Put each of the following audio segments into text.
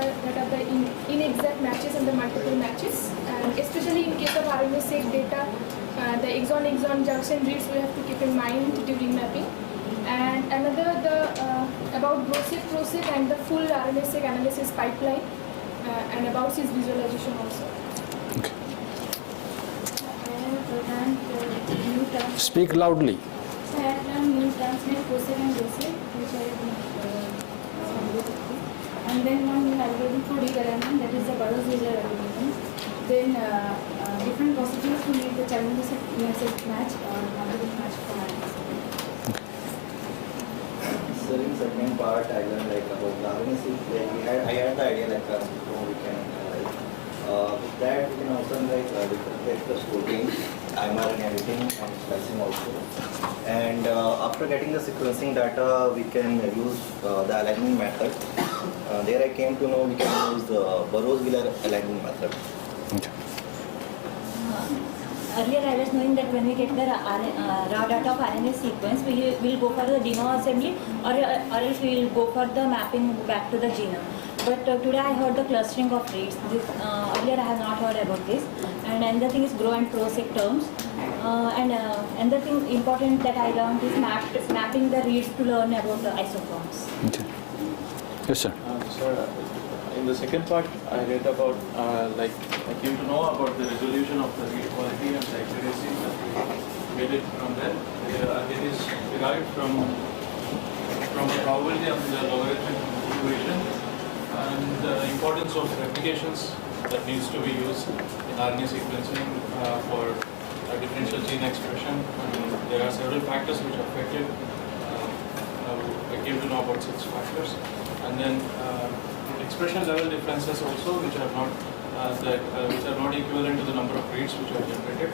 are the inexact matches and the multiple matches, and especially in case of RNA-seq data, the exon-exon junction reads we have to keep in mind during mapping. And another about PROSEQ and the full RNA-seq analysis pipeline, and about its visualization also. Okay. Speak loudly. I have done new transmit, PROSEQ and PROSEQ, which I and then one new algorithm for realignment, that is the Burroughs-Wheeler algorithm. Then different procedures to make the challenges match or multiple match for RNA. So in second part, I learned like about the RNA-seq. I had the idea like we can with that we can also like different vectors protein, mRNA editing and splicing also. And after getting the sequencing data, we can use the alignment method. There I came to know we can use the Burroughs-Wheeler alignment method. Okay. Earlier I was knowing that when we get the raw data of RNA sequence, we will go for the de novo assembly or else we will go for the mapping back to the genome. But today I heard the clustering of reads. Earlier I have not heard about this. And another thing is GROW and PROSEQ terms. And another thing important that I learned is mapping the reads to learn about the isoforms. Okay. Yes, sir. Sir, in the second part, I read about I came to know about the resolution of the read quality and the accuracy that we get it from there. It is derived from the probability of the logarithmic equation and the importance of replications that needs to be used in RNA sequencing for differential gene expression. And there are several factors which affect it. I came to know about 6 factors, and then expression level differences also, which are not equivalent to the number of reads which are generated.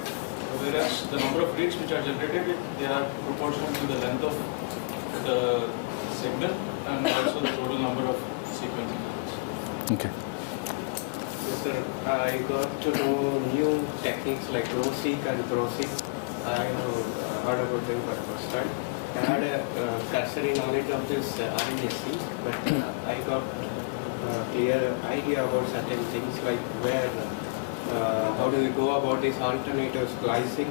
Whereas the number of reads which are generated, they are proportional to the length of the signal and also the total number of sequencing levels. Okay. Yes, sir. I got to know new techniques like PROSEQ and PROSEQ. I have heard about them for the first time. I had a cursory knowledge of this RNA-seq, but I got a clear idea about certain things like where, how do we go about this alternative splicing,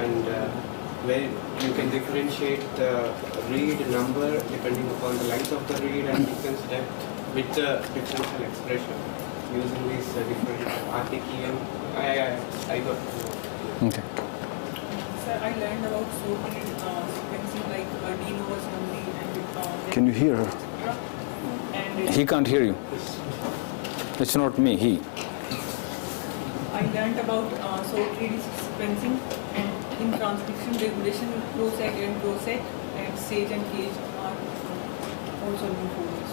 and where you can differentiate the read number depending upon the length of the read and sequence depth with the differential expression using these different RTKM. I got to know. Okay. Sir, I learned about sorted sequencing like de novo assembly and Can you hear her? and He can't hear you. It's not me, he. I learned about sorted sequencing and in transcription regulation, PROSEQ and PROSEQ and SAGE and CAGE are also new for this.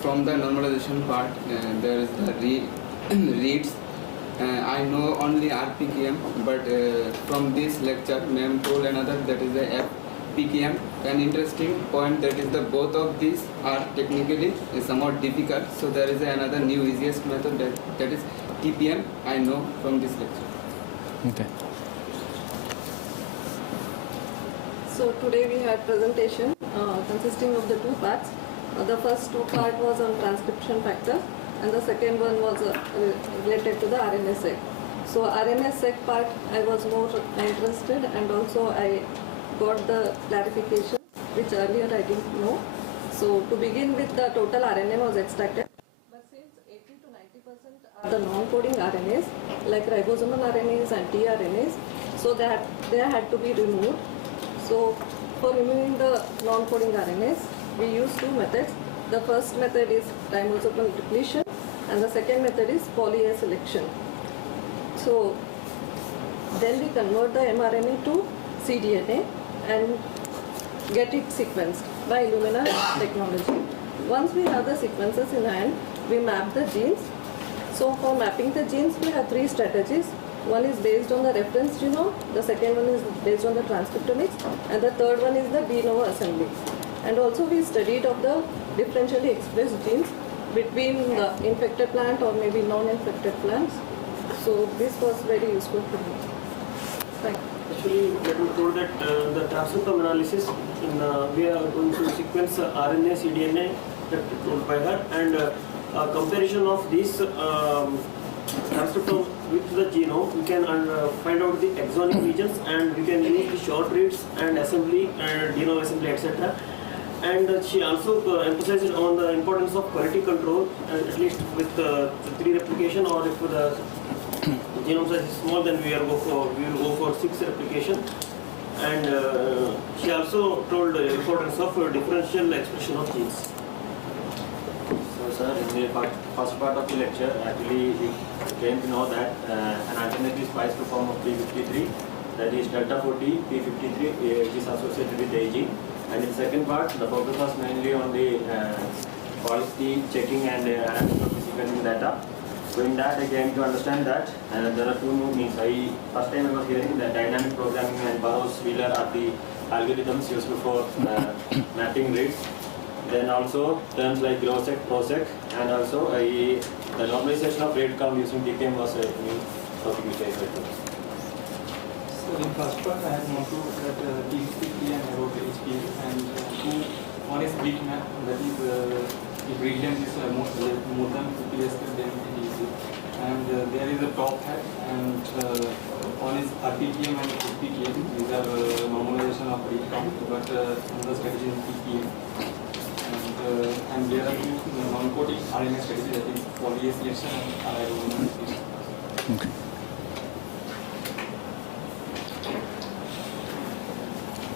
From the normalization part, there is the reads. I know only RPKM, but from this lecture, ma'am told another, that is the FPKM. An interesting point, that is the both of these are technically somewhat difficult. So there is another new easiest method, that is TPM. I know from this lecture. Okay. So today we had presentation consisting of the 2 parts. The first 2 part was on transcription factor, and the second one was related to the RNA-seq. So RNA-seq part I was more interested, and also I got the clarification which earlier I didn't know. So to begin with, the total RNA was extracted, but since 80 to 90% are the non-coding RNAs like ribosomal RNAs and tRNAs, so they had to be removed. So for removing the non-coding RNAs, we use 2 methods. The first method is ribosomal depletion, and the second method is poly-A selection. So then we convert the mRNA to cDNA and get it sequenced by Illumina technology. Once we have the sequences in hand, we map the genes. So for mapping the genes, we have 3 strategies. One is based on the reference genome, the second one is based on the transcriptomics, and the third one is the de novo assembly. And also we studied of the differentially expressed genes between the infected plant or maybe non-infected plants. So this was very useful for me. Thank you. actually let me told that the transcriptome analysis we are going to sequence RNA, cDNA that told by her, and comparison of this transcriptome with the genome, we can find out the exonic regions, and we can use the short reads and assembly and genome assembly, etc. And she also emphasized on the importance of quality control, at least with the 3 replication, or if the genome size is small, then we will go for 6 replication. And she also told the importance of differential expression of genes. So, sir, in the first part of the lecture, actually we came to know that an alternative spliced form of P53, that is delta 40 P53, it is associated with aging. And in the second part, the focus was mainly on the quality checking and analysis sequencing data. So in that, I came to understand that there are 2 new means. First time I was hearing that dynamic programming and Burroughs-Wheeler are the algorithms used for mapping reads. Then also terms like GrowSec, ProSec, and also the normalization of rate count using TPM was a new topic which I read. So in first part, I have noted that P53 and about HPA, and one is bitmap, that is if read length is more than 50 Pascal, then it is easy. And there is a top hat, and one is RPTM and HPTM. These are normalization of read count, but another strategy is TPM. And there are 2 non-coding RNA strategies, that is poly selection and RNA selection. Okay.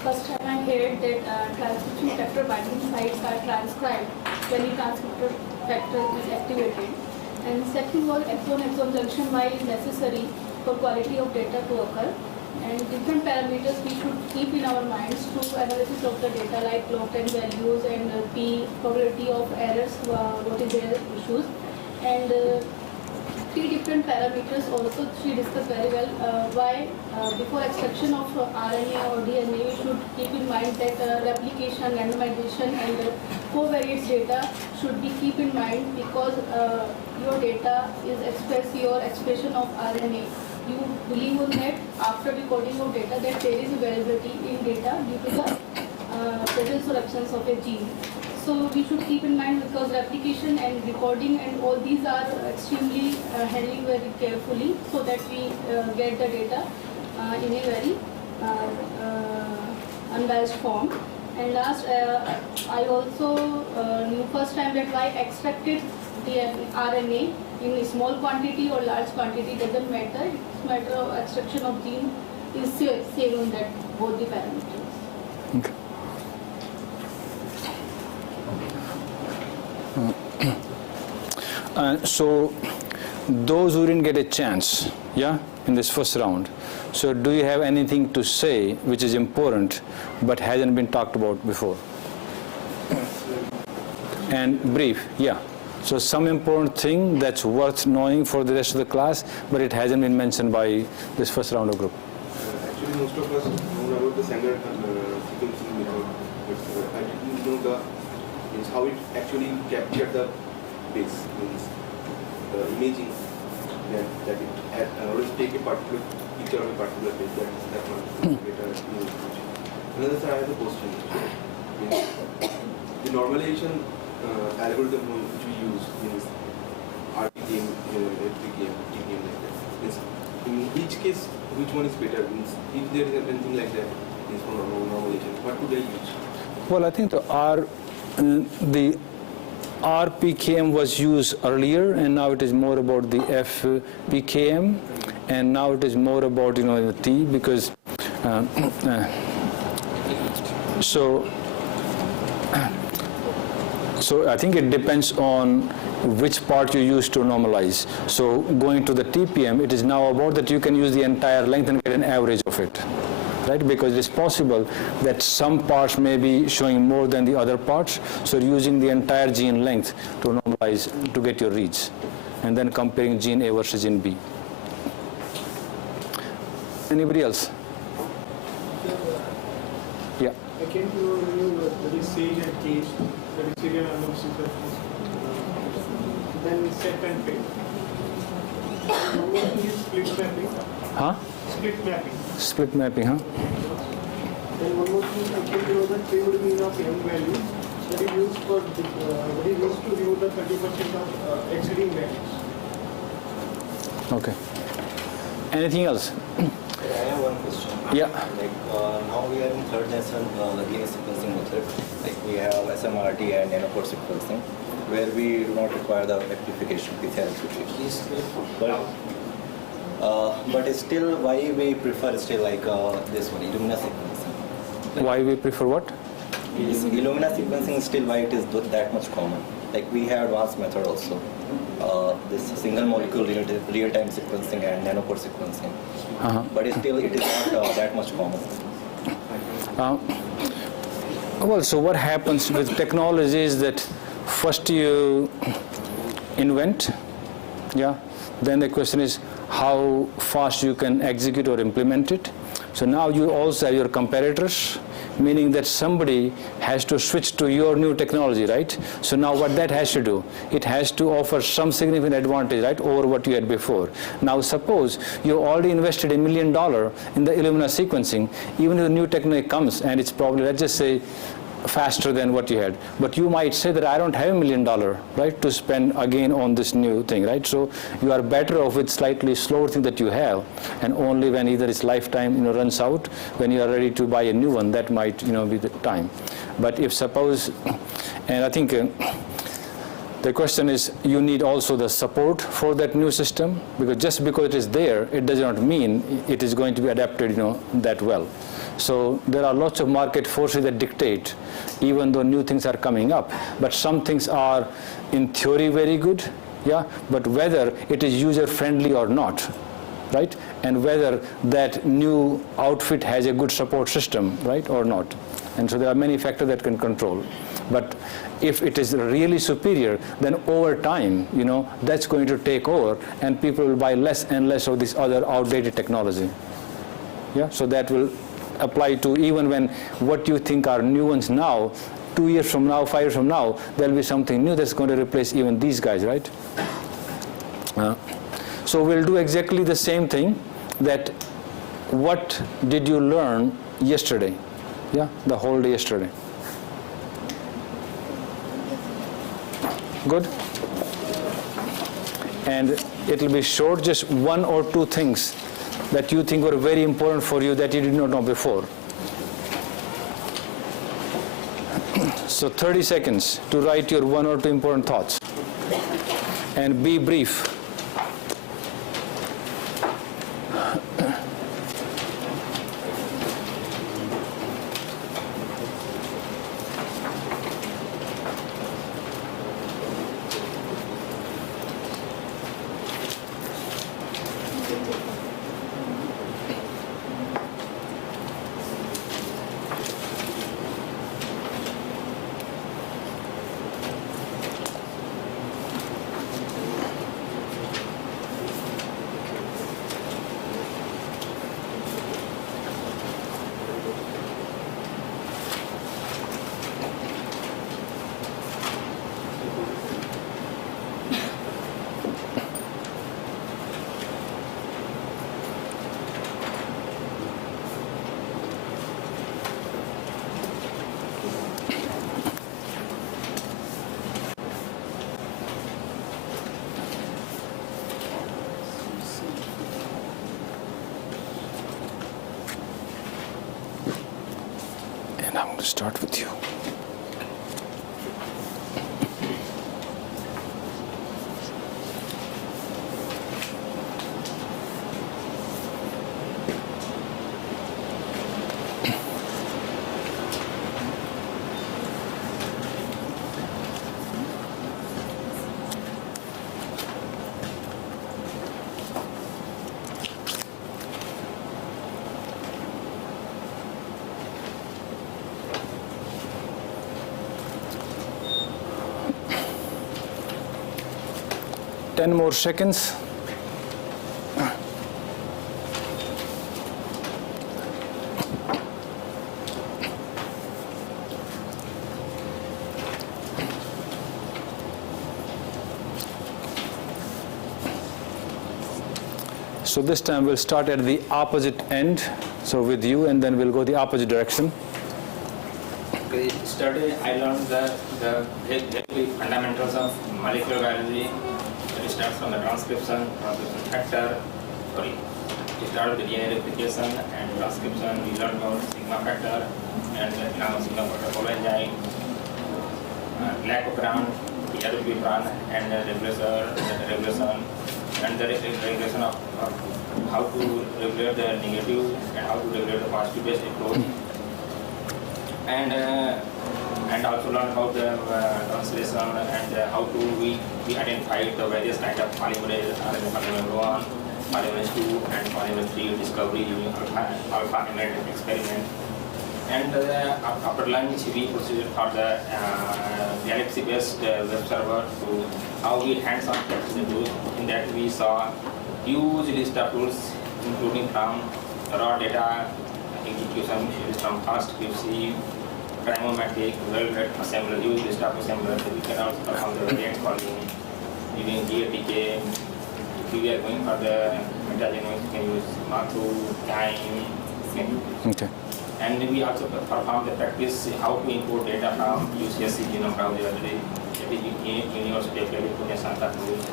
First time I heard that transcription factor binding sites are transcribed when the transcriptor factor is activated. And second was exon-exon junction while necessary for quality of data to occur. And different parameters we should keep in our minds through analysis of the data, like log time values and P, probability of errors, what is their issues. And 3 different parameters also she discussed very well. Why before extraction of RNA or DNA, we should keep in mind that replication, randomization and covariates data should be keep in mind, because your data is your expression of RNA. You believe on that after recording of data that there is variability in data due to the presence or absence of a gene. So we should keep in mind, because replication and recording and all these are extremely handling very carefully, so that we get the data in a very unbiased form. And last, I also knew first time that why extracted the RNA in a small quantity or large quantity doesn't matter. It's matter of extraction of gene is same on that both the parameters. Okay. So those who didn't get a chance, in this first round, so do you have anything to say which is important but hasn't been talked about before? And brief, so some important thing that's worth knowing for the rest of the class, but it hasn't been mentioned by this first round of group. Actually, most of us know about the standard sequencing method, but I didn't know how it actually captured the base, means the imaging, that it had always take a particular picture of a particular base. That one later. Another side, I have a question. The normalization algorithm which we use means RPTM, FPTM, TPM, like that. Means in each case, which one is better? Means if there is anything like that, means for normalization, what would I use? Well, I think the RPKM was used earlier, and now it is more about the FPKM, and now it is more about the T, because so I think it depends on which part you use to normalize. So going to the TPM, it is now about that you can use the entire length and get an average of it. Right? Because it's possible that some parts may be showing more than the other parts, so using the entire gene length to normalize to get your reads, and then comparing gene A versus gene B. Anybody else? Yeah. I came to know that is sage and cage, that is serial unknown sequences, then set and fail. Normally is split mapping. Huh? Split mapping. split mapping, huh? Then one more thing, I came to know that favored mean of m value that is used for that is used to remove the 30% of exceeding values. Okay. Anything else? I have one question. Yeah. Like now we are in third lesson, the DNA sequencing method. Like we have SMRT and nanopore sequencing, where we do not require the amplification PCR amplification. But still, why we prefer still like this one, Illumina sequencing? Like, Why we prefer what? Illumina sequencing still why it is that much common. Like we have advanced method also. This single molecule real-time sequencing and nanopore sequencing. But still it is not that much common. Well, so what happens with technology is that first you invent, yeah, then the question is how fast you can execute or implement it. So now you also have your comparators, meaning that somebody has to switch to your new technology, right? So now what that has to do, it has to offer some significant advantage, right, over what you had before. Now suppose you already invested $1 million in the Illumina sequencing, even if the new technology comes and it's probably, let's just say, faster than what you had. But you might say that I don't have $1 million, right, to spend again on this new thing, right? So you are better off with slightly slower thing that you have, and only when either its lifetime runs out, when you are ready to buy a new one, that might be the time. But if suppose, and I think the question is, you need also the support for that new system, because just because it is there, it does not mean it is going to be adapted that well. So there are lots of market forces that dictate, even though new things are coming up. But some things are, in theory, very good, yeah. But whether it is user-friendly or not, right, and whether that new outfit has a good support system, right, or not. And so there are many factors that can control. But if it is really superior, then over time, that's going to take over, and people will buy less and less of this other outdated technology. Yeah. So that will apply to even when what you think are new ones now, 2 years from now, 5 years from now, there'll be something new that's going to replace even these guys, right? So we'll do exactly the same thing, that what did you learn yesterday? Yeah, the whole day yesterday. Good? And it'll be short, just 1 or 2 things that you think were very important for you that you did not know before. So 30 seconds to write your 1 or 2 important thoughts. And be brief. And I'm going to start with you. Ten more seconds. So this time we'll start at the opposite end, so with you, and then we'll go the opposite direction. Yesterday I learned the very fundamentals of molecular biology. It starts from the transcription factor. We started with the DNA replication and transcription. We learned about sigma factor and now sigma factor coenzyme, glycoperon, erythropoietin, and regulation, and the regulation of how to regulate the negative and how to regulate the positive based approach. And also learn about the translation and how to we identify the various kind of polymerase, polymerase 1, polymerase 2, and polymerase 3 discovery using alpha amide experiment. And after lunch, we proceeded for the Galaxy-based web server to how we hands-on practice the tools. In that we saw huge list of tools, including from raw data execution, from fast QC, Primomatic, well-read assembler, huge list of assemblers. We can also perform the variant calling using GATK. If we are going for the metagenomics, we can use Mathu, time. Okay. And we also perform the practice how to import data from UCSC genome browser. That is University of California, Santa Cruz.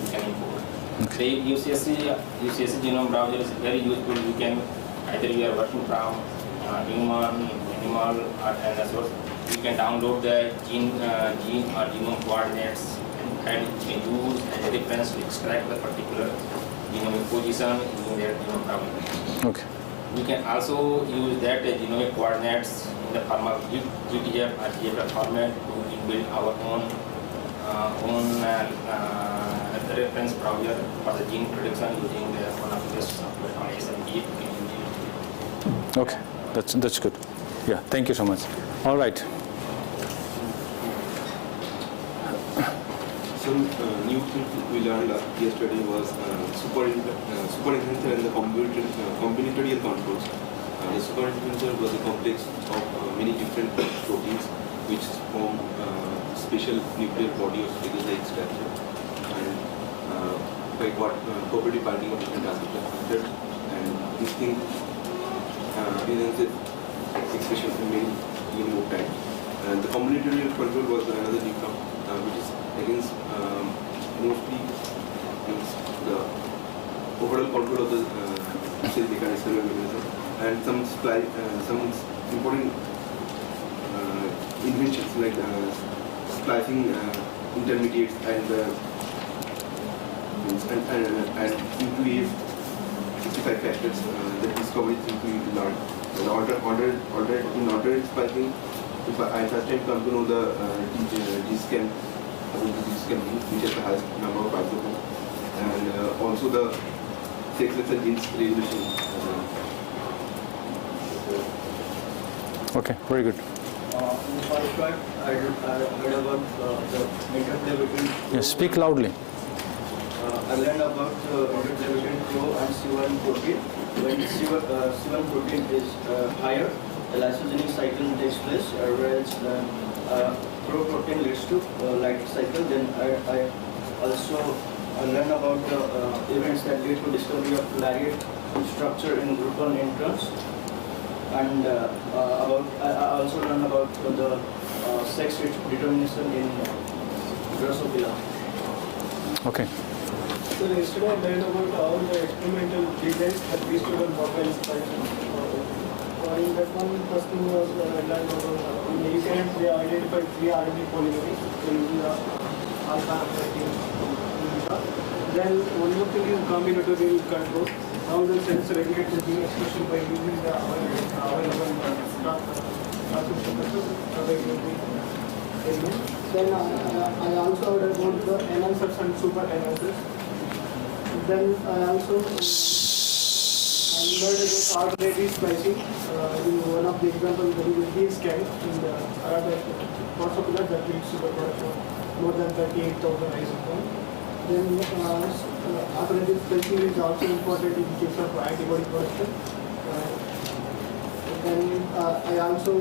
We can import. Okay. The UCSC genome browser is very useful. We can either we are working from human, animal, or any source. We can download the gene or genome coordinates and use as a reference to extract the particular genomic position in their genome browser. Okay. We can also use that genomic coordinates in the form of GTF or GFF format to build our own reference browser for the gene prediction using the one of the best software on SME. Okay, that's good. Yeah, thank you so much. All right. Some new thing we learned yesterday was super enhancer and the combinatorial controls. The super enhancer was a complex of many different proteins which form special nuclear body of specialized structure and by property binding of different transcription factors, and this thing enhances expression in many more time. And the combinatorial control was another new term which is against mostly the overall control of the cell mechanism and some important inventions like splicing intermediates and into 65 factors that discovery thing we learned. And in order splicing, if I first time come to know the G-scan, which has the highest number of isotopes, and also the sex and genes regulation. Okay, very good. In the first part, I heard about the interplay between. Yes, speak loudly. I learned about the interplay between Pro and C1 protein. When C1 protein is higher, the lysogenic cycle takes place, whereas Pro protein leads to light cycle. Then I also learned about the events that lead to discovery of lariat structure in group 1 introns. And I also learned about the sex determination in Drosophila. Okay. So yesterday I learned about how the experimental designs have reached to the model inspiration. In that one, first thing was learned about in ECAM they identified 3 RNA polymerases using the alpha amide. Then one more thing is combinatorial control. How the cells regulate the gene expression by using the available transcription methods. Then I also heard about the enhancers and super enhancers. Then I also learned about alternative splicing. In one of the examples, there is a D-scan in the Drosophila that leads to the production of more than 38,000 isoforms. Then alternative splicing is also important in case of antibody production. Then I also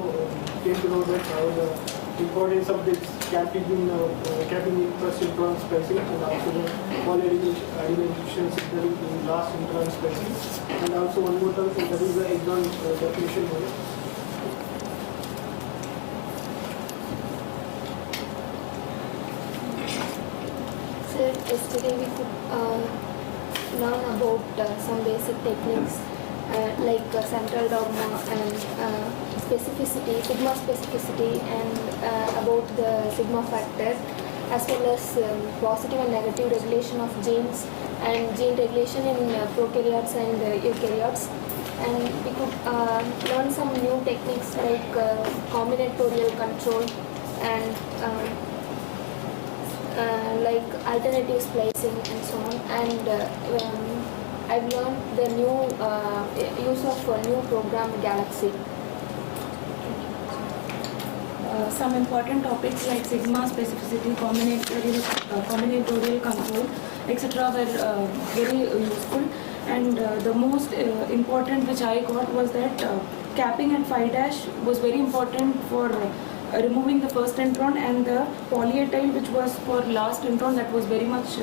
came to know that how the importance of this capping in first intron spacing, and also the polyaddition signaling in last intron spacing, and also one more term, that is the exon definition model. Sir, yesterday we could learn about some basic techniques like central dogma and specificity, sigma specificity, and about the sigma factor, as well as positive and negative regulation of genes and gene regulation in prokaryotes and eukaryotes. And we could learn some new techniques like combinatorial control and like alternative splicing and so on. And I've learned the new use of a new program, Galaxy. Some important topics like sigma specificity, combinatorial control, etc. were very useful. And the most important which I got was that capping at 5' was very important for removing the first intron, and the polyatyl, which was for last intron, that was very much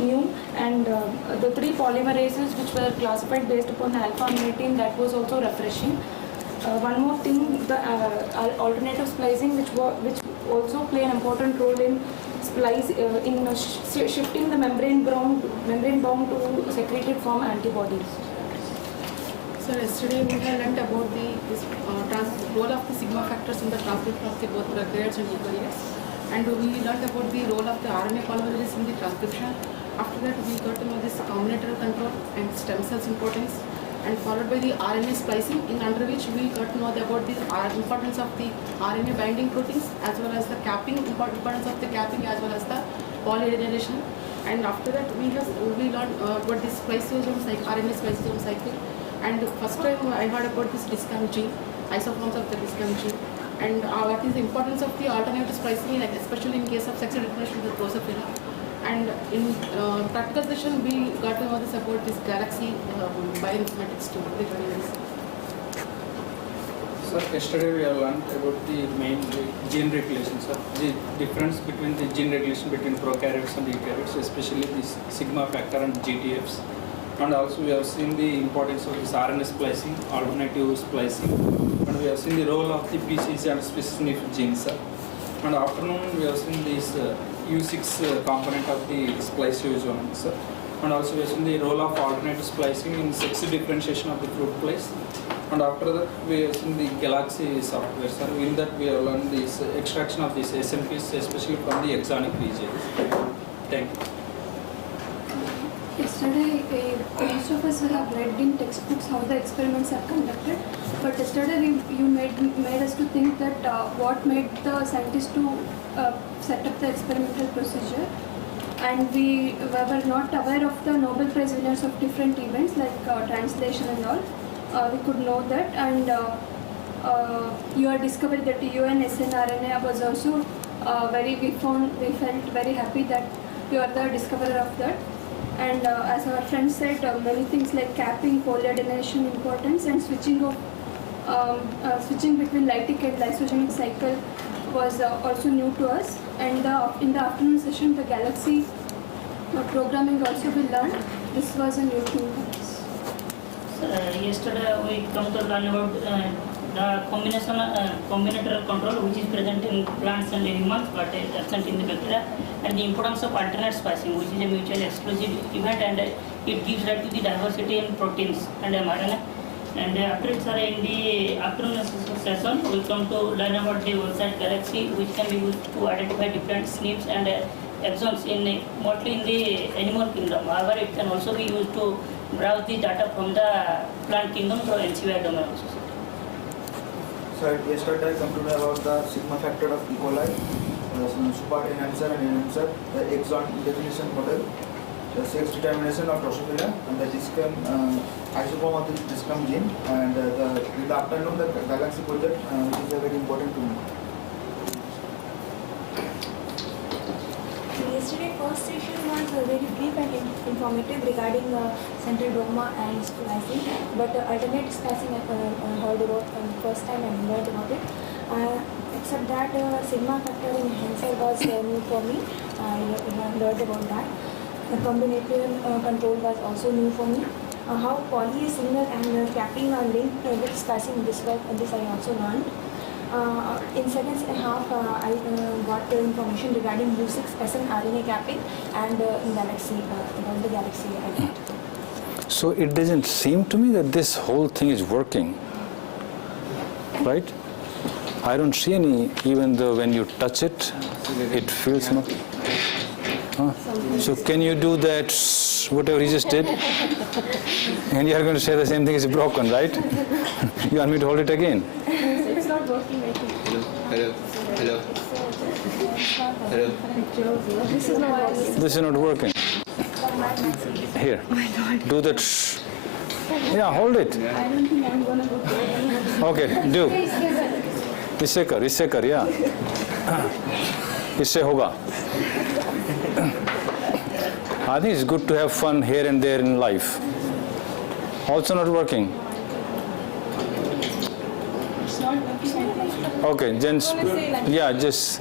new. And the 3 polymerases which were classified based upon the alpha amyloidine, that was also refreshing. One more thing, the alternative splicing, which also play an important role in shifting the membrane bound to secreted form antibodies. So yesterday we have learned about the role of the sigma factors in the transcription of the both prokaryotes and eukaryotes, and we learned about the role of the RNA polymerases in the transcription. After that, we got to know this combinatorial control and stem cells importance, and followed by the RNA splicing, in under which we got to know about the importance of the RNA binding proteins, as well as the capping, importance of the capping, as well as the polyadenylation. And after that, we learned about this spliceosome cycle, RNA spliceosome cycle. And first time I heard about this discount gene, isoforms of the discount gene, and what is the importance of the alternative splicing, like especially in case of sexual determination of the Drosophila. And in practical session, we got to know this about this Galaxy bioinformatics too. Sir, yesterday we have learned about the main gene regulation, sir. The difference between the gene regulation between prokaryotes and eukaryotes, especially this sigma factor and GTFs. And also we have seen the importance of this RNA splicing, alternative splicing, and we have seen the role of the PCC and specific genes, sir. And afternoon we have seen this U6 component of the spliceosome, sir. And also we have seen the role of alternative splicing in sex differentiation of the fruit flies. And after that we have seen the Galaxy software, sir. In that we have learned this extraction of these SNPs, especially from the exonic regions. Thank you. Yesterday, most of us have read in textbooks how the experiments are conducted, but yesterday you made us to think that what made the scientists to set up the experimental procedure, and we were not aware of the Nobel Prize winners of different events like translation and all. We could know that, and your discovery that UNSNRNA was also we felt very happy that you are the discoverer of that. And as our friend said, many things like capping, polyadenylation importance, and switching between lytic and lysogenic cycle was also new to us. And in the afternoon session, the Galaxy programming also we learned. This was a new thing for us. Yesterday we come to learn about the combinatorial control, which is present in plants and humans, but absent in the bacteria, and the importance of alternate splicing, which is a mutually exclusive event, and it gives rise to the diversity in proteins and mRNA. And after it, sir, in the afternoon session, we come to learn about the website Galaxy, which can be used to identify different SNPs and exons mostly in the animal kingdom. However, it can also be used to browse the data from the plant kingdom through NCBI domain also. So yesterday I come to know about the sigma factor of E. coli, super enhancer and enhancer, the exon definition model, the sex determination of Drosophila, and the discum isoform of the discum gene, and in the afternoon the Galaxy project, which is very important to me. Yesterday first session was very brief and informative regarding central dogma and splicing, but alternate splicing I heard about first time and learned about it. Except that sigma factor enhancer was new for me. I learned about that. The combinatorial control was also new for me. How poly is similar and capping are linked with spacing, this I also learned. In second half, I got the information regarding U6SN RNA capping and in galaxy, about the galaxy I got. So it doesn't seem to me that this whole thing is working, right? I don't see any, even though when you touch it, it feels not. Huh? So can you do that, whatever he just did? And you are going to say the same thing is broken, right? You want me to hold it again? It's not working, I think. Hello. Hello. Hello. This is not working. This is not working. Here. Do that. Yeah, hold it. I don't think I'm going to go there. Okay, do. इससे कर या इससे होगा. I think it's good to have fun here and there in life. Also not working. It's not working, I think. Okay, gents. Yeah, just.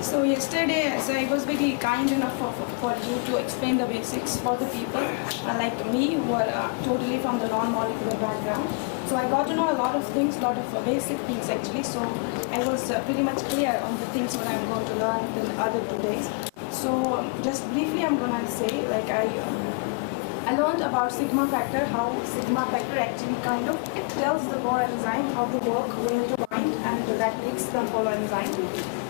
So yesterday, I was very kind enough for you to explain the basics for the people like me who are totally from the non-molecular background. So I got to know a lot of things, lot of basic things actually. So I was pretty much clear on the things what I'm going to learn in the other 2 days. So just briefly, I'm gonna say like I learned about sigma factor, how sigma factor actually kind of tells the core enzyme how to work, when to bind, and that makes the whole enzyme.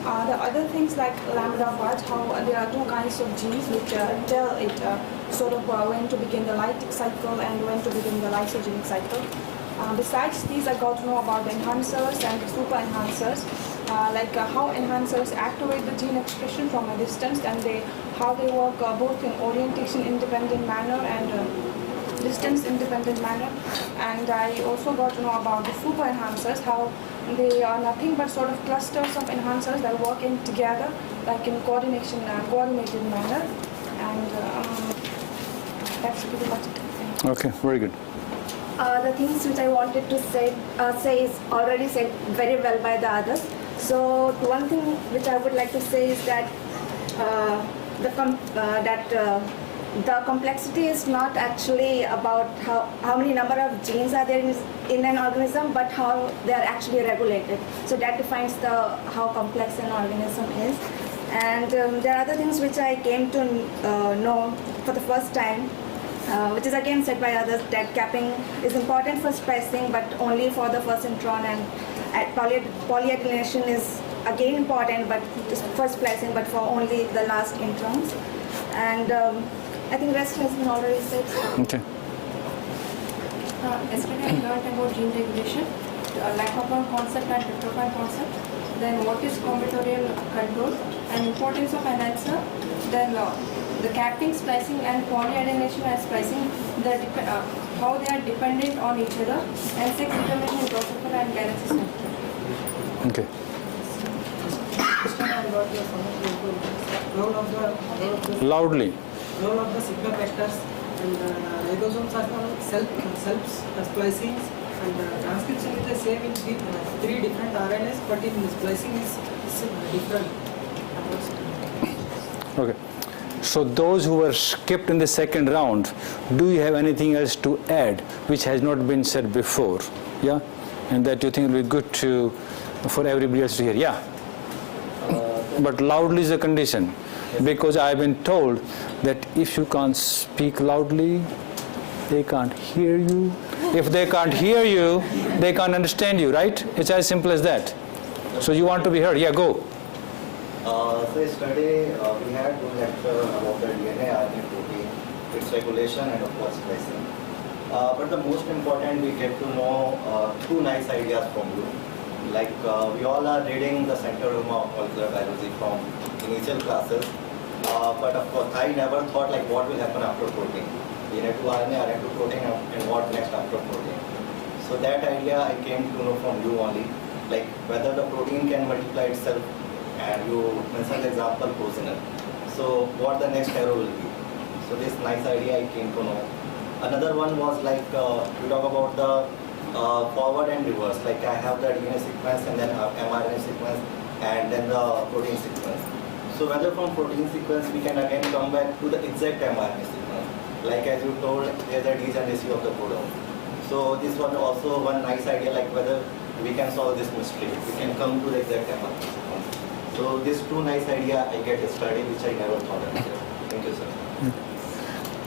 The other things like lambda part, how there are 2 kinds of genes which tell it sort of when to begin the lytic cycle and when to begin the lysogenic cycle. Besides these, I got to know about the enhancers and the super enhancers, like how enhancers activate the gene expression from a distance, and how they work both in orientation independent manner and distance independent manner. And I also got to know about the super enhancers, how they are nothing but sort of clusters of enhancers that work in together, like in coordinated manner. And that's pretty much it. Okay, very good. The things which I wanted to say is already said very well by the others. So one thing which I would like to say is that the complexity is not actually about how many number of genes are there in an organism, but how they are actually regulated. So that defines how complex an organism is. And there are other things which I came to know for the first time, which is again said by others, that capping is important for splicing, but only for the first intron, and polyadenylation is again important, but for splicing, but for only the last introns. And I think rest has been already said. Okay. Yesterday I learned about gene regulation, Lacopan concept and tryptophan concept, then what is combinatorial control, and importance of enhancer, then the capping, splicing and polyadenylation and splicing, how they are dependent on each other, and sex determination in Drosophila and galaxy structure. Okay. Loudly. Role of the sigma factors and ribosomes are self-splicing, and transcription is the same in 3 different RNAs, but in splicing is different. Okay. So those who were skipped in the second round, do you have anything else to add which has not been said before? Yeah? And that you think will be good for everybody else to hear? Yeah? But loudly is a condition, because I've been told that if you can't speak loudly, they can't hear you. If they can't hear you, they can't understand you, right? It's as simple as that. So you want to be heard. Yeah, go. So yesterday we had 1 lecture about the DNA, RNA, protein, its regulation, and of course splicing. But the most important, we get to know 2 nice ideas from you. Like we all are reading the Central Dogma of Molecular Biology from initial classes. But of course, I never thought like what will happen after protein. DNA to RNA, RNA to protein, and what next after protein. So that idea I came to know from you only, like whether the protein can multiply itself, and you mentioned the example cosinal. So what the next arrow will be. So this nice idea I came to know. Another one was like we talk about the forward and reverse. Like I have the DNA sequence and then mRNA sequence and then the protein sequence. So whether from protein sequence we can again come back to the exact mRNA sequence. Like as you told, there's a degeneracy of the codon. So this was also one nice idea, like whether we can solve this mystery. We can come to the exact mRNA sequence. So these two nice ideas I get started, which I never thought of. Thank you, sir.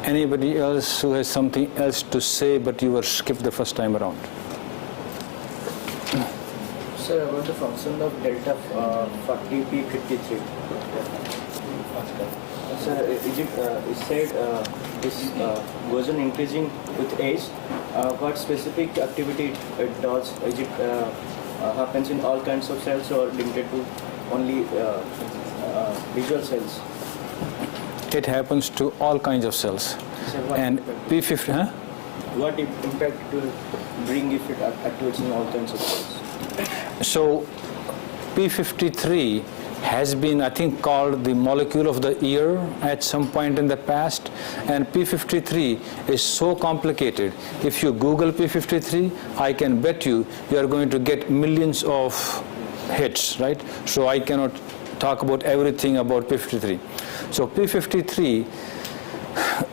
Anybody else who has something else to say, but you were skipped the first time around? Sir, about the function of delta 40p53. Sir, it said this goes on increasing with age. What specific activity it does? Is it happens in all kinds of cells or limited to only visual cells? It happens to all kinds of cells. Sir, and P50, huh? What impact it will bring if it activates in all kinds of cells? So P53 has been, I think, called the molecule of the year at some point in the past, and P53 is so complicated. If you Google P53, I can bet you are going to get millions of hits, right? So I cannot talk about everything about P53. So P53,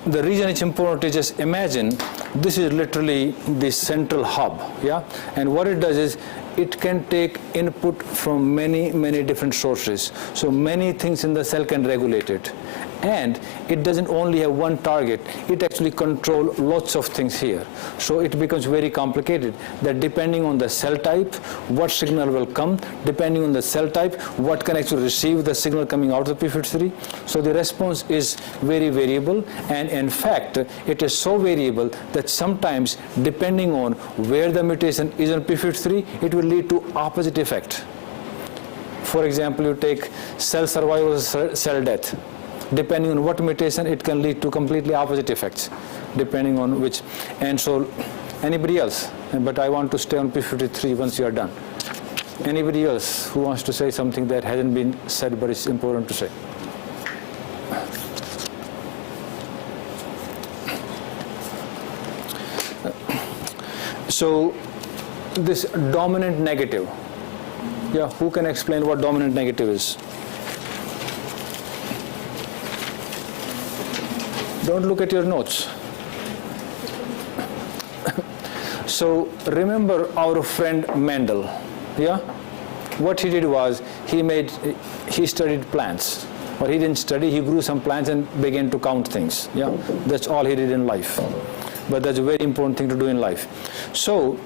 the reason it's important is just imagine this is literally the central hub, yeah? And what it does is it can take input from many, many different sources. So many things in the cell can regulate it. And it doesn't only have one target, it actually controls lots of things here. So it becomes very complicated that depending on the cell type, what signal will come, depending on the cell type, what can actually receive the signal coming out of P53. So the response is very variable, and in fact, it is so variable that sometimes depending on where the mutation is on P53, it will lead to opposite effect. For example, you take cell survival, cell death. Depending on what mutation, it can lead to completely opposite effects, depending on which. And so, anybody else? But I want to stay on P53 once you are done. Anybody else who wants to say something that hasn't been said but is important to say? So, this dominant negative. Yeah, who can explain what dominant negative is? Don't look at your notes. So remember our friend Mendel, yeah? What he did was he studied plants. Or he didn't study, he grew some plants and began to count things, yeah? That's all he did in life. But that's a very important thing to do in life. So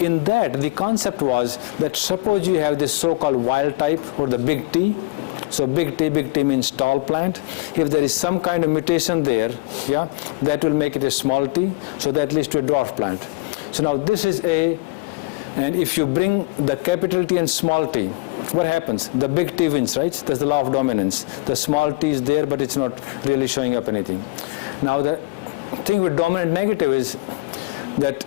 in that, the concept was that suppose you have this so-called wild type or the big T. So big T means tall plant. If there is some kind of mutation there, yeah, that will make it a small t, so that leads to a dwarf plant. So now this is and if you bring the capital T and small t, what happens? The big T wins, right? That's the law of dominance. The small t is there, but it's not really showing up anything. Now the thing with dominant negative is that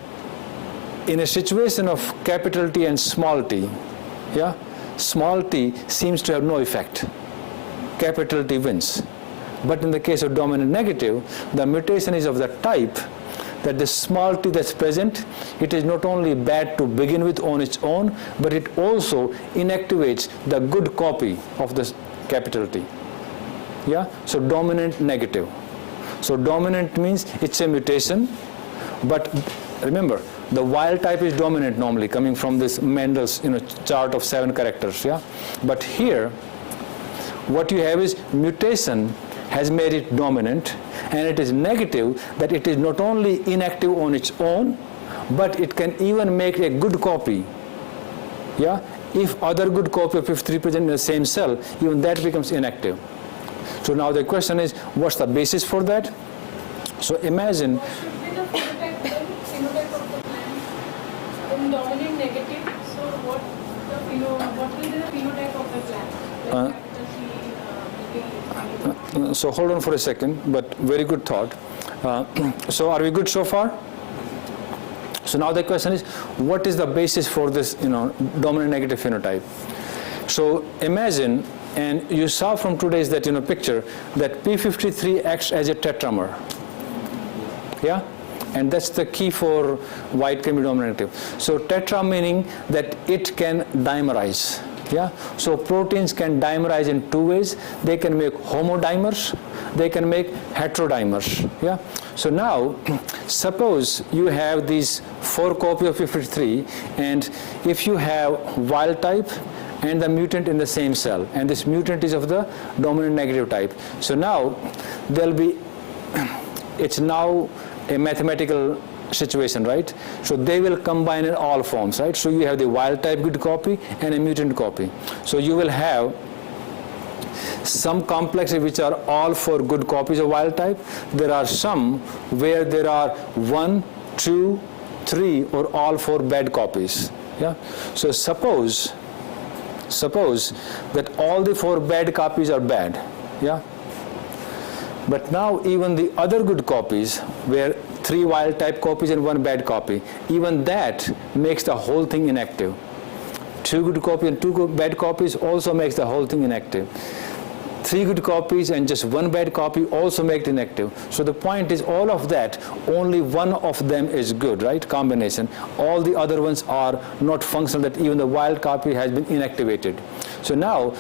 in a situation of capital T and small t, yeah, small t seems to have no effect. Capital T wins. But in the case of dominant negative, the mutation is of the type that the small t that's present, it is not only bad to begin with on its own, but it also inactivates the good copy of the capital T. Yeah? So dominant negative. So dominant means it's a mutation, but remember, the wild type is dominant normally, coming from this Mendel's chart of 7 characters. Yeah, but here, what you have is mutation has made it dominant, and it is negative that it is not only inactive on its own, but it can even make a good copy. Yeah, if other good copy of P53 present in the same cell, even that becomes inactive. So now the question is, what's the basis for that? So imagine. Dominant negative, so what will be the phenotype of the plant? So hold on for a second, but very good thought. So are we good so far? So now the question is, what is the basis for this dominant negative phenotype? So imagine, and you saw from today's picture that P53 acts as a tetramer. Yeah? And that's the key for white can be dominant active. So tetra meaning that it can dimerize. Yeah, so proteins can dimerize in two ways. They can make homodimers, they can make heterodimers. Yeah, so now suppose you have these 4 copies of p53, and if you have wild type and the mutant in the same cell, and this mutant is of the dominant negative type, so now there'll be, it's now a mathematical situation, right? So they will combine in all forms, right? So you have the wild type good copy and a mutant copy. So you will have some complexes which are all 4 good copies of wild type. There are some where there are 1, 2, 3 or all 4 bad copies. Yeah. So suppose that all the 4 bad copies are bad. Yeah. But now even the other good copies, where 3 wild type copies and 1 bad copy, even that makes the whole thing inactive. 2 good copies and 2 bad copies also makes the whole thing inactive. 3 good copies and just 1 bad copy also make it inactive. So the point is, all of that, only one of them is good, right? Combination. All the other ones are not functional, that even the wild copy has been inactivated. So now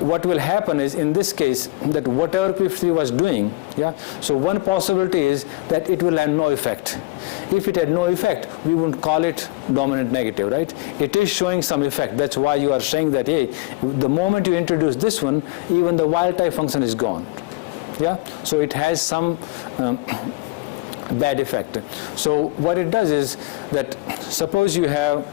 what will happen is, in this case, that whatever p53 was doing, yeah, so one possibility is that it will have no effect. If it had no effect, we wouldn't call it dominant negative, right? It is showing some effect. That's why you are saying that, hey, the moment you introduce this one, even the wild type function is gone. Yeah, so it has some bad effect. So what it does is that, suppose you have,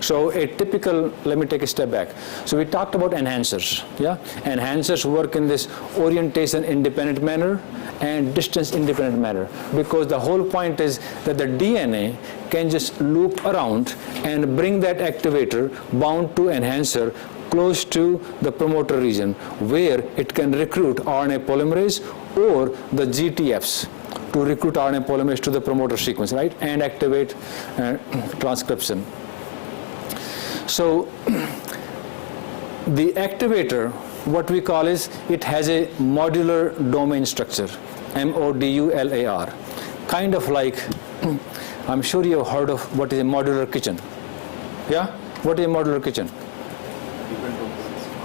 so a typical, let me take a step back. So we talked about enhancers. Yeah, enhancers work in this orientation independent manner and distance independent manner, because the whole point is that the DNA can just loop around and bring that activator bound to enhancer close to the promoter region, where it can recruit RNA polymerase or the GTFs to recruit RNA polymerase to the promoter sequence, right, and activate transcription. So the activator, what we call is, it has a modular domain structure, MODULAR, kind of like, I'm sure you have heard of what is a modular kitchen. Yeah? What is a modular kitchen?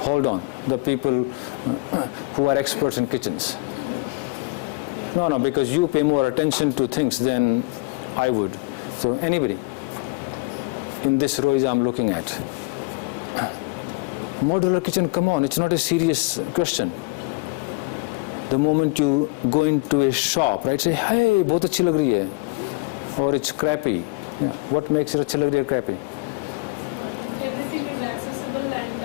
Hold on, the people who are experts in kitchens. No, because you pay more attention to things than I would. So anybody? In this row is I'm looking at. Modular kitchen, come on, it's not a serious question. The moment you go into a shop, right, say, hey, bahut achhi lag rahi hai, or it's crappy. Yeah. What makes it achhi lag rahi hai, crappy? Everything is accessible and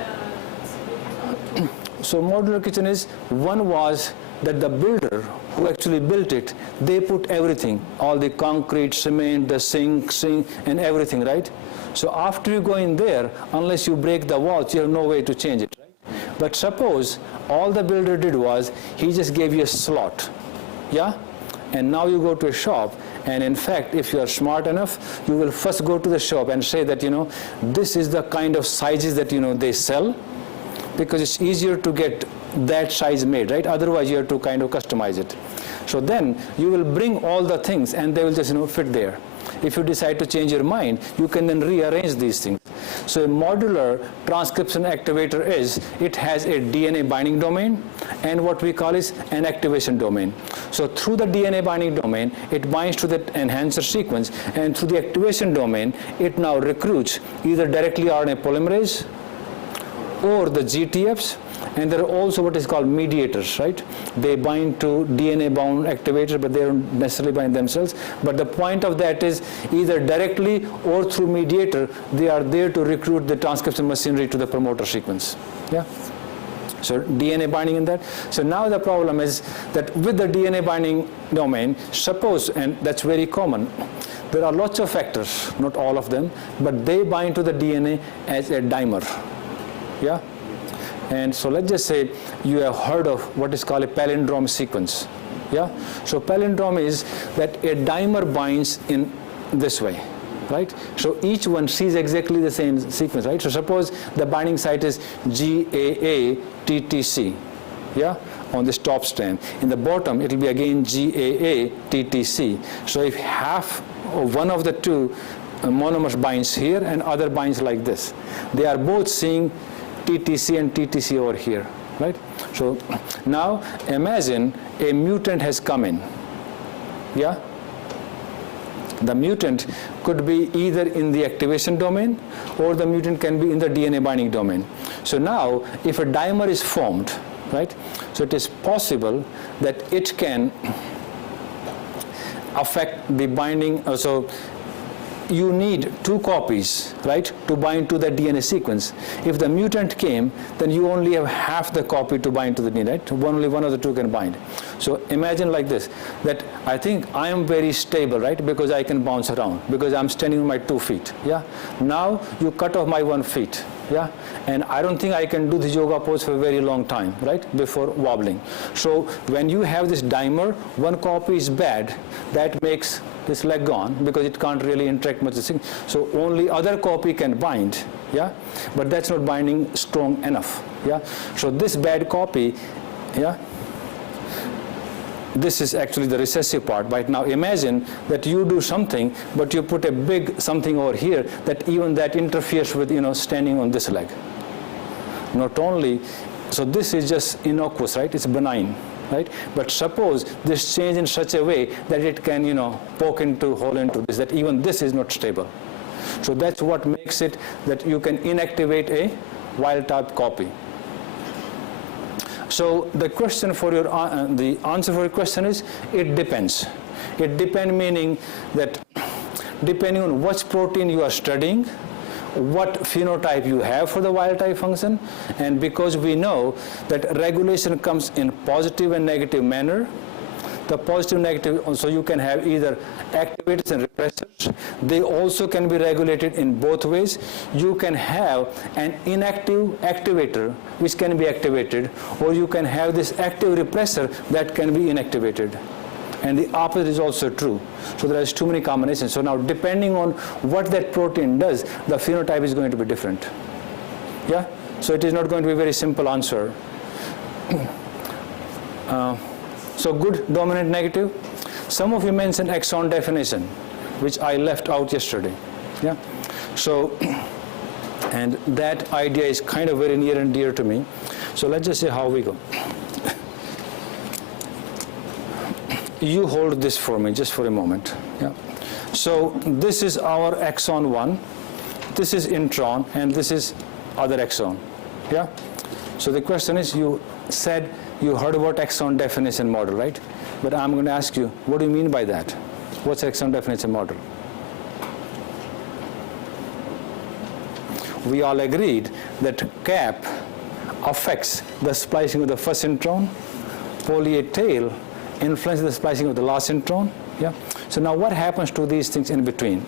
So modular kitchen is, one was that the builder who actually built it, they put everything, all the concrete, cement, the sink, and everything, right? So after you go in there, unless you break the walls, you have no way to change it, right? But suppose all the builder did was, he just gave you a slot, yeah? And now you go to a shop, and in fact, if you are smart enough, you will first go to the shop and say that, this is the kind of sizes that, they sell, because it's easier to get that size made, right? Otherwise, you have to kind of customize it. So then you will bring all the things, and they will just, fit there. If you decide to change your mind, you can then rearrange these things. So a modular transcription activator is, it has a DNA binding domain and what we call is an activation domain. So through the DNA binding domain, it binds to the enhancer sequence, and through the activation domain, it now recruits either directly RNA polymerase or the GTFs, and there are also what is called mediators, right? They bind to DNA-bound activators, but they don't necessarily bind themselves. But the point of that is, either directly or through mediator, they are there to recruit the transcription machinery to the promoter sequence. Yeah. So DNA binding in that. So now the problem is that with the DNA binding domain, suppose, and that's very common, there are lots of factors, not all of them, but they bind to the DNA as a dimer. Yeah. And so let's just say you have heard of what is called a palindrome sequence. Yeah. So palindrome is that a dimer binds in this way, right? So each one sees exactly the same sequence, right? So suppose the binding site is GAA-TTC. yeah, on this top strand. In the bottom, it will be again GAA TTC. So if half of one of the two monomers binds here and other binds like this, they are both seeing TTC and TTC over here, right? So now imagine a mutant has come in, yeah? The mutant could be either in the activation domain or the mutant can be in the DNA binding domain. So now if a dimer is formed, right, so it is possible that it can affect the binding. So you need 2 copies, right, to bind to the DNA sequence. If the mutant came, then you only have half the copy to bind to the DNA, right? Only one of the 2 can bind. So imagine like this, that I think I am very stable, right, because I can bounce around, because I'm standing on my 2 feet, yeah? Now you cut off my 1 foot, yeah? And I don't think I can do this yoga pose for a very long time, right, before wobbling. So when you have this dimer, 1 copy is bad, that makes this leg gone because it can't really interact much. So only other copy can bind, yeah, but that's not binding strong enough, yeah. So this bad copy, yeah, this is actually the recessive part. Right now imagine that you do something, but you put a big something over here that even that interferes with, you know, standing on this leg. Not only, so this is just innocuous, right, it's benign, right? But suppose this change in such a way that it can, you know, poke into, hole into this, that even this is not stable. So that's what makes it that you can inactivate a wild type copy. So the question for your, the answer for your question is, it depends. It depends meaning that depending on which protein you are studying, what phenotype you have for the wild type function, and because we know that regulation comes in positive and negative manner, the positive negative, so you can have either activators and repressors. They also can be regulated in both ways. You can have an inactive activator which can be activated, or you can have this active repressor that can be inactivated. And the opposite is also true. So there is too many combinations. So now depending on what that protein does, the phenotype is going to be different. Yeah? So it is not going to be a very simple answer. So good, dominant, negative. Some of you mentioned exon definition, which I left out yesterday. Yeah? So, and that idea is kind of very near and dear to me. So let's just see how we go. You hold this for me just for a moment. Yeah. So this is our exon 1, this is intron, and this is other exon. Yeah. So the question is, you said you heard about exon definition model, right? But I'm going to ask you, what do you mean by that? What's exon definition model? We all agreed that CAP affects the splicing of the first intron, poly A tail influences the splicing of the last intron. Yeah. So now what happens to these things in between?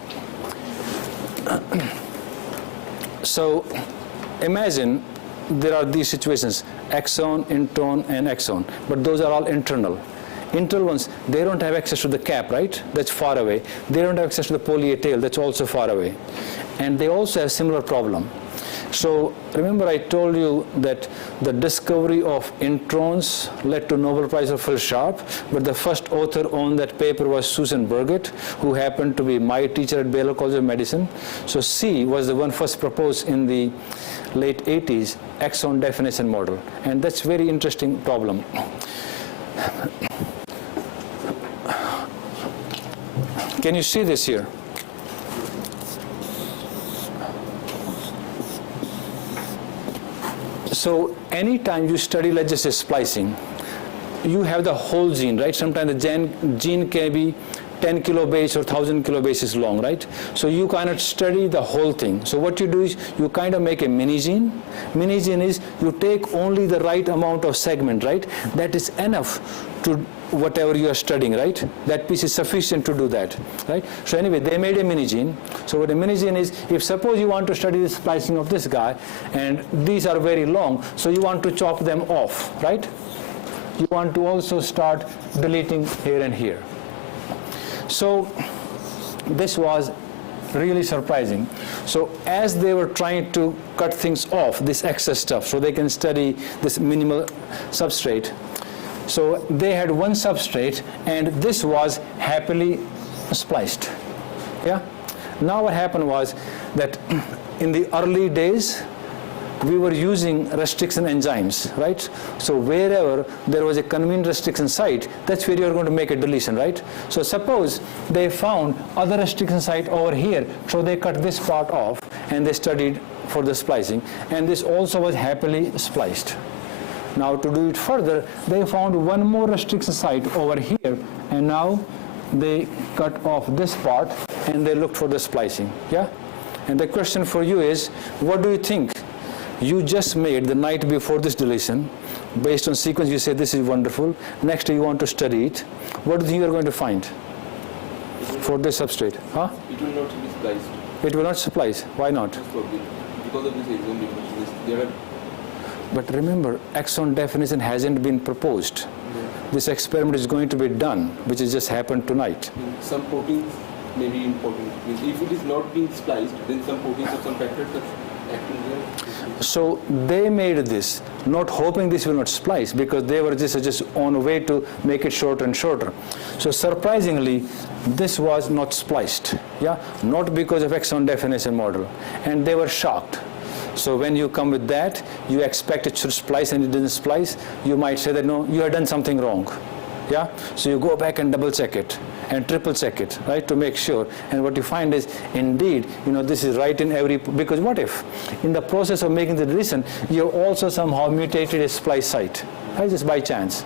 So imagine there are these situations, exon, intron, and exon, but those are all internal. Internal ones, they don't have access to the cap, right? That's far away. They don't have access to the poly A tail, that's also far away. And they also have similar problem. So remember I told you that the discovery of introns led to Nobel Prize of Phil Sharp, but the first author on that paper was Susan Burgett, who happened to be my teacher at Baylor College of Medicine. So C was the one first proposed in the late 80s, exon definition model. And that's very interesting problem. Can you see this here? So anytime you study, let's just say splicing, you have the whole gene, right? Sometimes the gene can be 10 kilobase or 1000 kilobases long, right? So you cannot study the whole thing. So what you do is you kind of make a mini gene. Mini gene is you take only the right amount of segment, right? That is enough to whatever you are studying, right? That piece is sufficient to do that, right? So anyway, they made a mini gene. So what a mini gene is, if suppose you want to study the splicing of this guy, and these are very long, so you want to chop them off, right? You want to also start deleting here and here. So this was really surprising. So as they were trying to cut things off, this excess stuff, so they can study this minimal substrate, so they had one substrate, and this was happily spliced. Yeah. Now what happened was that in the early days, we were using restriction enzymes, right? So wherever there was a convenient restriction site, that's where you're going to make a deletion, right? So suppose they found other restriction site over here, so they cut this part off, and they studied for the splicing, and this also was happily spliced. Now to do it further, they found one more restriction site over here, and now they cut off this part, and they looked for the splicing, yeah? And the question for you is, what do you think? You just made the night before this deletion, based on sequence you say this is wonderful, next day you want to study it, what do you think you are going to find for this substrate? Huh? It will not be spliced. It will not splice. Why not? Because of this exon differences. There are. But remember, exon definition hasn't been proposed. This experiment is going to be done, which has just happened tonight. Some proteins may be important. If it is not being spliced, then some proteins or some factors are acting there. So they made this, not hoping this will not splice, because they were just on a way to make it shorter and shorter. So surprisingly, this was not spliced, yeah, not because of exon definition model, and they were shocked. So when you come with that, you expect it should splice and it didn't splice, you might say that no, you have done something wrong. Yeah? So you go back and double check it and triple check it, right, to make sure. And what you find is, indeed, this is right in every, because what if in the process of making the deletion, you also somehow mutated a splice site, right, just by chance.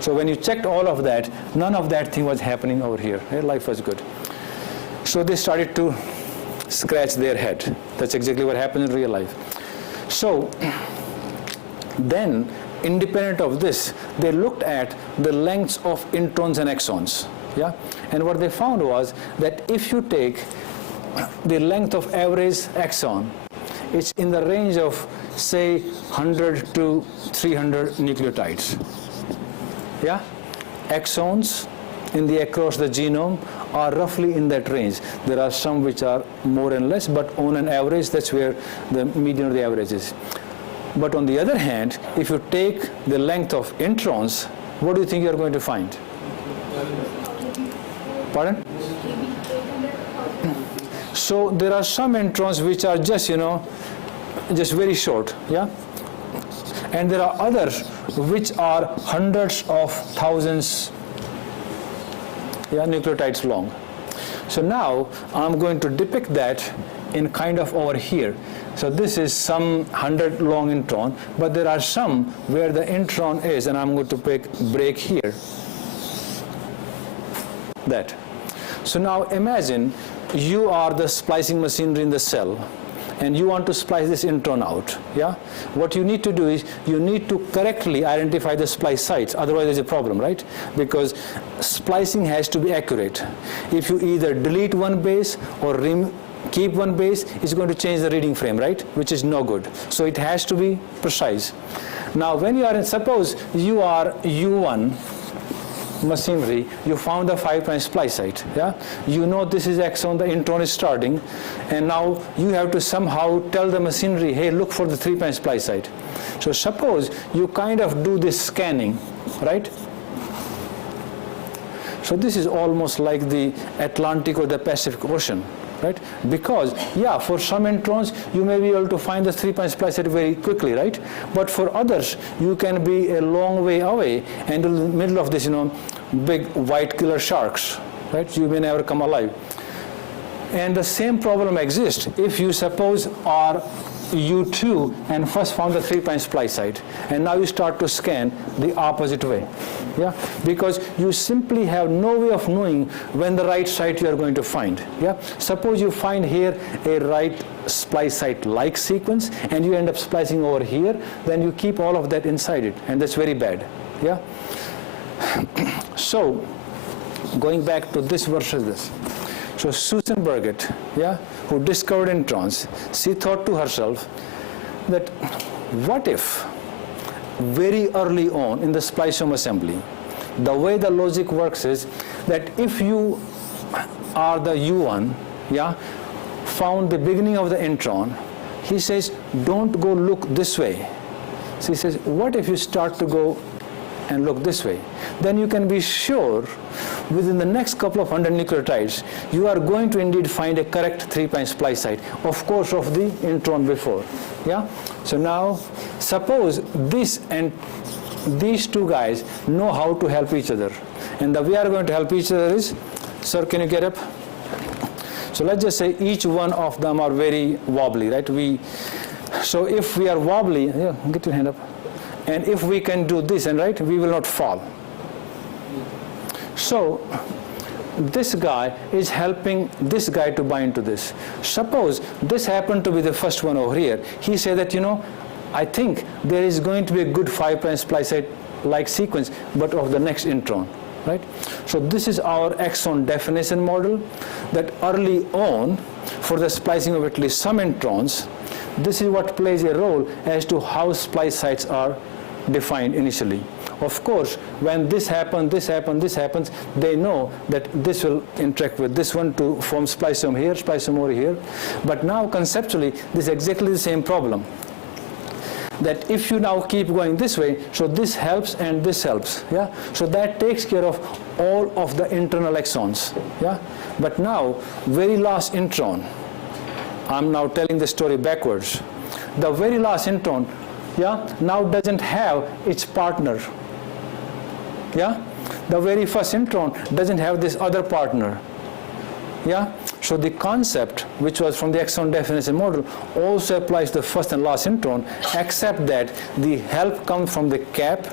So when you checked all of that, none of that thing was happening over here. Right? Life was good. So they started to scratch their head. That's exactly what happens in real life. So then, independent of this, they looked at the lengths of introns and exons. Yeah? And what they found was that if you take the length of average exon, it's in the range of, say, 100 to 300 nucleotides. Yeah? Exons across the genome are roughly in that range. There are some which are more and less, but on an average, that's where the median or the average is. But on the other hand, if you take the length of introns, what do you think you're going to find? Pardon? So there are some introns which are just, just very short, yeah? And there are others which are hundreds of thousands, yeah, nucleotides long. So now I'm going to depict that in kind of over here. So this is some 100 long intron, but there are some where the intron is, and I'm going to break here. That. So now imagine you are the splicing machinery in the cell, and you want to splice this intron out. Yeah? What you need to do is you need to correctly identify the splice sites, otherwise there's a problem, right? Because splicing has to be accurate. If you either delete one base or keep one base, it's going to change the reading frame, right? Which is no good. So it has to be precise. Now when you are suppose you are U1 machinery, you found the 5' splice site, yeah? You know this is exon, the intron is starting, and now you have to somehow tell the machinery, hey, look for the 3' splice site. So suppose you kind of do this scanning, right? So this is almost like the Atlantic or the Pacific Ocean, right? Because, yeah, for some introns, you may be able to find the 3' splice site very quickly, right? But for others, you can be a long way away and in the middle of this, big white killer sharks, right? You may never come alive. And the same problem exists if you suppose are U2 and first found the 3' splice site, and now you start to scan the opposite way, yeah? Because you simply have no way of knowing when the right site you are going to find, yeah? Suppose you find here a right splice site like sequence, and you end up splicing over here, then you keep all of that inside it, and that's very bad, yeah? So, going back to this versus this. So Susan Burgett, yeah, who discovered introns, she thought to herself that what if very early on in the spliceome assembly, the way the logic works is that if you are the U1, yeah, found the beginning of the intron, he says, don't go look this way. So he says, what if you start to go and look this way? Then you can be sure within the next couple of 100 nucleotides, you are going to indeed find a correct 3' splice site, of course, of the intron before. Yeah? So now, suppose this and these two guys know how to help each other. And the way we are going to help each other is, sir, can you get up? So let's just say each one of them are very wobbly, right? So if we are wobbly, yeah, get your hand up. And if we can do this, and right, we will not fall. So this guy is helping this guy to bind to this. Suppose this happened to be the first one over here. He said that, you know, I think there is going to be a good 5' splice site-like sequence, but of the next intron. Right? So this is our exon definition model, that early on, for the splicing of at least some introns, this is what plays a role as to how splice sites are defined initially. Of course, when this happens, they know that this will interact with this one to form spliceome here, spliceome over here. But now conceptually, this is exactly the same problem. That if you now keep going this way, so this helps and this helps, yeah? So that takes care of all of the internal exons, yeah? But now, very last intron, I'm now telling the story backwards. The very last intron, yeah, now doesn't have its partner, yeah? The very first intron doesn't have this other partner, yeah? So the concept, which was from the exon definition model, also applies to the first and last intron, except that the help comes from the cap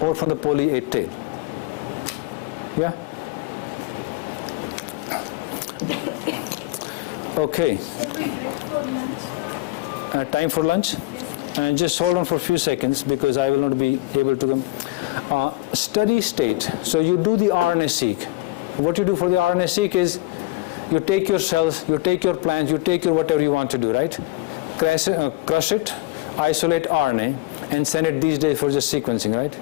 or from the poly 8 tail. Yeah? Okay. Time for lunch? And just hold on for a few seconds because I will not be able to come. Steady state. So you do the RNA-seq. What you do for the RNA-seq is you take your cells, you take your plants, you take your whatever you want to do, right? Crush it, isolate RNA, and send it these days for just sequencing, right?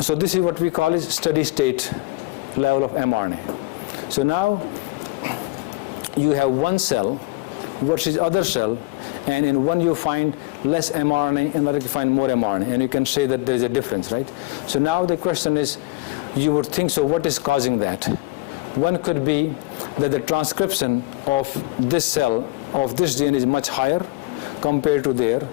So this is what we call is steady state level of mRNA. So now you have one cell versus other cell, and in one you find less mRNA, in another you find more mRNA, and you can say that there is a difference, right? So now the question is, you would think, so what is causing that? One could be that the transcription of this cell, of this gene is much higher compared to there,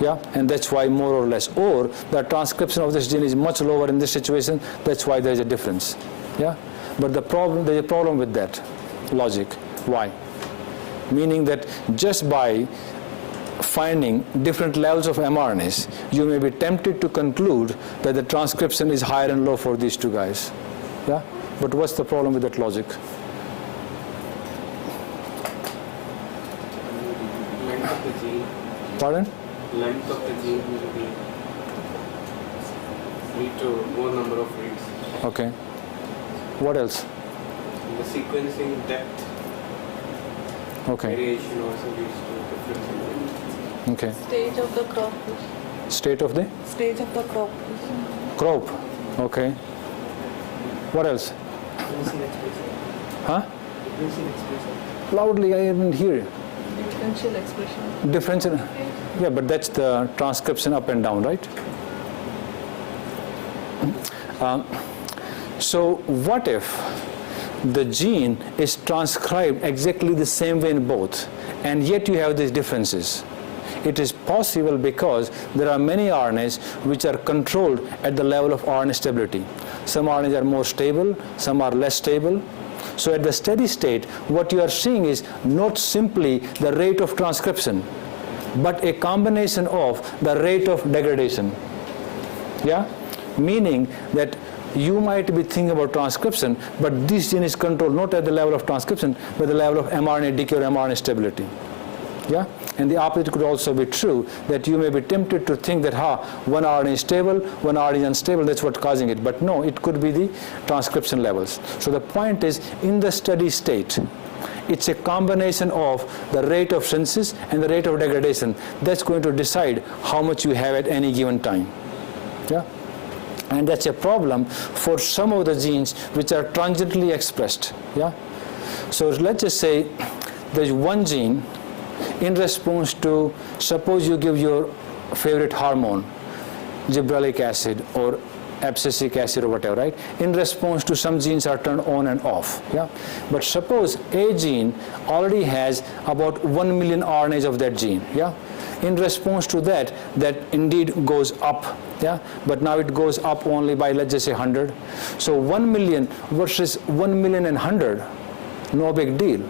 yeah, and that's why more or less. Or the transcription of this gene is much lower in this situation, that's why there's a difference, yeah. But there's a problem with that logic. Why? Meaning that just by finding different levels of mRNAs, you may be tempted to conclude that the transcription is higher and low for these two guys. Yeah? But what's the problem with that logic? Length of the gene. Pardon? Length of the gene will lead to more number of reads. Okay. What else? The sequencing depth. Okay. Variation also leads to difference. Okay. Stage of the crop. State of the? Stage of the crop. Crop. Okay. What else? Huh? Loudly, I didn't hear you. Differential expression. Differential. Yeah, but that's the transcription up and down, right? So what if the gene is transcribed exactly the same way in both, and yet you have these differences? It is possible because there are many RNAs which are controlled at the level of RNA stability. Some RNAs are more stable, some are less stable. So at the steady state, what you are seeing is not simply the rate of transcription, but a combination of the rate of degradation. Yeah? Meaning that you might be thinking about transcription, but this gene is controlled not at the level of transcription, but the level of mRNA decay or mRNA stability. Yeah? And the opposite could also be true, that you may be tempted to think that one RNA is stable, one RNA is unstable, that's what's causing it. But no, it could be the transcription levels. So the point is, in the steady state, it's a combination of the rate of synthesis and the rate of degradation that's going to decide how much you have at any given time. Yeah? And that's a problem for some of the genes which are transiently expressed. Yeah? So let's just say there's one gene in response to, suppose you give your favorite hormone, gibberellic acid or abscisic acid or whatever, right? In response to some genes are turned on and off, yeah? But suppose a gene already has about 1 million RNAs of that gene, yeah? In response to that, that indeed goes up, yeah? But now it goes up only by, let's just say 100. So 1 million versus 1 million and 100, no big deal.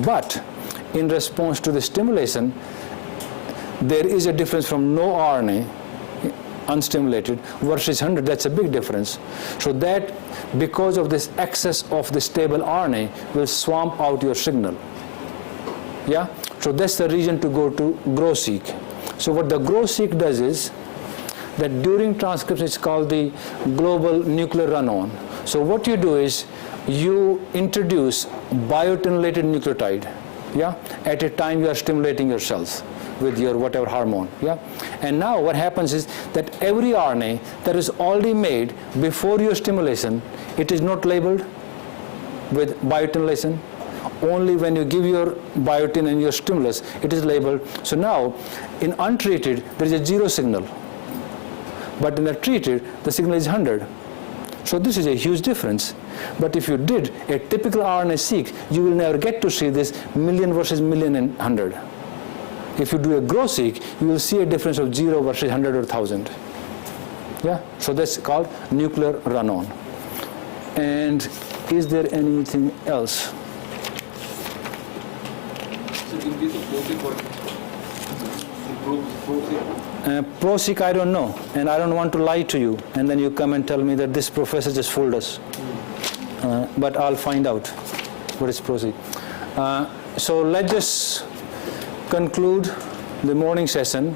But in response to the stimulation, there is a difference from no RNA, unstimulated, versus 100. That's a big difference. So that, because of this excess of the stable RNA, will swamp out your signal. Yeah? So that's the reason to go to GrowSeq. So what the GrowSeq does is that during transcription, it's called the global nuclear run-on. So what you do is you introduce biotinylated nucleotide, yeah, at a time you are stimulating your cells with your whatever hormone, yeah? And now what happens is that every RNA that is already made before your stimulation, it is not labeled with biotinylation. Only when you give your biotin and your stimulus, it is labeled. So now, in untreated, there is a 0 signal. But in a treated, the signal is 100. So this is a huge difference. But if you did a typical RNA-seq, you will never get to see this million versus million and 100. If you do a GrowSeq, you will see a difference of 0 versus 100 or 1000. Yeah? So that's called nuclear run-on. And is there anything else? So in this ProSeq, I don't know, and I don't want to lie to you, and then you come and tell me that this professor just fooled us. But I'll find out what is ProSeq. So let's just conclude the morning session.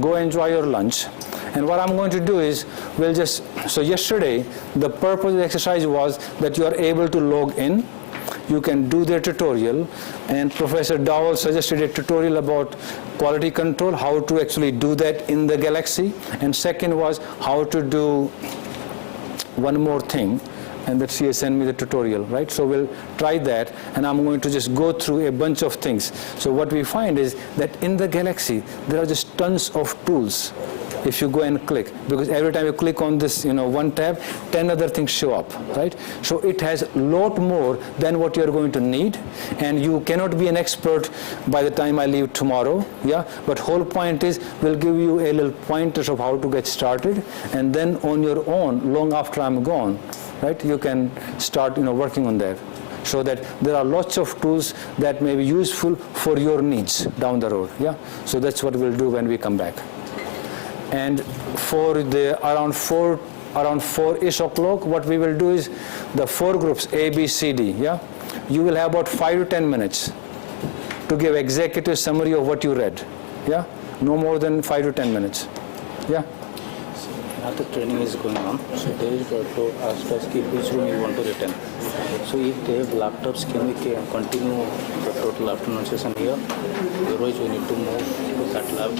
Go enjoy your lunch. And what I'm going to do is, so yesterday, the purpose of the exercise was that you are able to log in. You can do their tutorial, and Professor Dowell suggested a tutorial about quality control, how to actually do that in the Galaxy. And second was how to do one more thing, and that she has sent me the tutorial, right? So we'll try that, and I'm going to just go through a bunch of things. So what we find is that in the Galaxy, there are just tons of tools if you go and click, because every time you click on this, one tab, 10 other things show up, right? So it has a lot more than what you're going to need, and you cannot be an expert by the time I leave tomorrow, yeah? But whole point is, we'll give you a little pointers of how to get started, and then on your own, long after I'm gone, right, you can start, working on that. So that there are lots of tools that may be useful for your needs down the road, yeah? So that's what we'll do when we come back. And for the around 4-ish o'clock, what we will do is the 4 groups, A, B, C, D, yeah? You will have about 5 to 10 minutes to give executive summary of what you read, yeah? No more than 5 to 10 minutes, yeah? Now the training is going on, so they will ask us which room you want to return. So if they have laptops, can we continue the total afternoon session here? Otherwise we need to move to that lab.